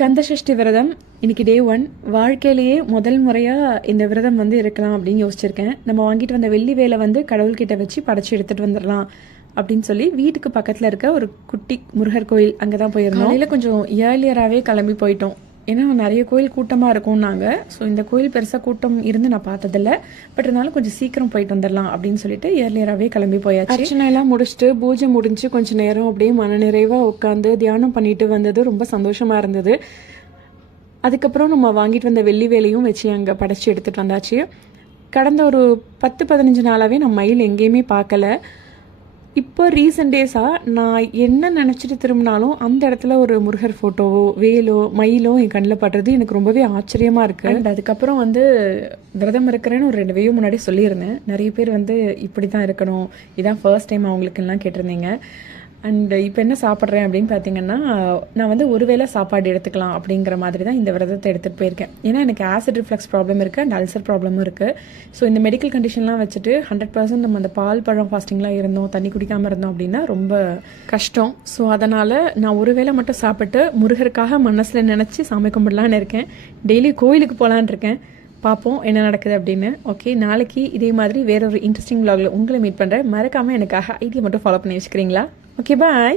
கந்தசஷ்டி விரதம் இன்னைக்கு டே 1. வாழ்க்கையிலேயே முதல் முறையாக இந்த விரதம் இருக்கலாம் அப்படின்னு யோசிச்சிருக்கேன். நம்ம வாங்கிட்டு வந்த வெள்ளி வேலை கடவுள்கிட்ட வச்சு படைச்சு எடுத்துகிட்டு வந்துடலாம் அப்படின்னு சொல்லி வீட்டுக்கு பக்கத்தில் இருக்க ஒரு குட்டி முருகர் கோயில் அங்கே தான் போயிருந்தோம். அதில் கொஞ்சம் ஏர்லியராகவே கிளம்பி போயிட்டோம். ஏன்னா நிறைய கோயில் கூட்டமாக இருக்கும்னாங்க. ஸோ இந்த கோயில் பெருசாக கூட்டம் இருந்து நான் பார்த்ததில்ல. பட் இருந்தாலும் கொஞ்சம் சீக்கிரம் போயிட்டு வந்துடலாம் அப்படின்னு சொல்லிட்டு ஏர்லியராகவே கிளம்பி போயாச்சு. அர்ச்சனை எல்லாம் முடிச்சுட்டு பூஜை முடிஞ்சு கொஞ்சம் நேரம் அப்படியே மனநிறைவாக உட்காந்து தியானம் பண்ணிட்டு வந்தது ரொம்ப சந்தோஷமாக இருந்தது. அதுக்கப்புறம் நம்ம வாங்கிட்டு வந்த வெள்ளி வேலையும் வச்சு அங்கே படைச்சி எடுத்துகிட்டு வந்தாச்சு. கடந்த ஒரு 10-15 நாளாகவே நான் மயில் எங்கேயுமே பார்க்கல. இப்போ ரீசெண்ட் டேஸாக நான் என்ன நினச்சிட்டு திரும்பினாலும் அந்த இடத்துல ஒரு முருகர் ஃபோட்டோவோ வேலோ மயிலோ என் கண்ணில் படுறது எனக்கு ரொம்பவே ஆச்சரியமாக இருக்குது. அண்ட் அதுக்கப்புறம் விரதம் இருக்கிறேன்னு ஒரு 2 வீடியோ முன்னாடி சொல்லியிருந்தேன். நிறைய பேர் இப்படி தான் இருக்கணும், இதான் ஃபர்ஸ்ட் டைம் அவங்களுக்கெல்லாம் கேட்டிருந்தீங்க. அண்ட் இப்போ என்ன சாப்பிட்றேன் அப்படின்னு பார்த்தீங்கன்னா, நான் ஒரு வேளை சாப்பாடு எடுத்துக்கலாம் அப்படிங்கிற மாதிரி தான் இந்த விரதத்தை எடுத்துகிட்டு போயிருக்கேன். ஏன்னா எனக்கு ஆசிட் ரிஃப்ளக்ஸ் ப்ராப்ளம் இருக்குது அண்ட் அல்சர் ப்ராப்ளமும் இருக்குது. ஸோ இந்த மெடிக்கல் கண்டிஷன்லாம் வச்சுட்டு 100% நம்ம அந்த பால் பழம் ஃபாஸ்டிங்லாம் இருந்தோம், தண்ணி குடிக்காமல் இருந்தோம் அப்படின்னா ரொம்ப கஷ்டம். ஸோ அதனால் நான் ஒரு வேளை மட்டும் சாப்பிட்டு முருகருக்காக மனசில் நினச்சி சாமி கும்பிடலான்னு இருக்கேன். டெய்லி கோயிலுக்கு போகலான் இருக்கேன். பார்ப்போம் என்ன நடக்குது அப்படின்னு. ஓகே, நாளைக்கு இதே மாதிரி வேற ஒரு இன்ட்ரெஸ்டிங் vlogல உங்களை மீட் பண்ணுறேன். மறக்காமல் எனக்காக ஐடியா மட்டும் ஃபாலோ பண்ணி வச்சுக்கிறீங்களா? Okay, bye.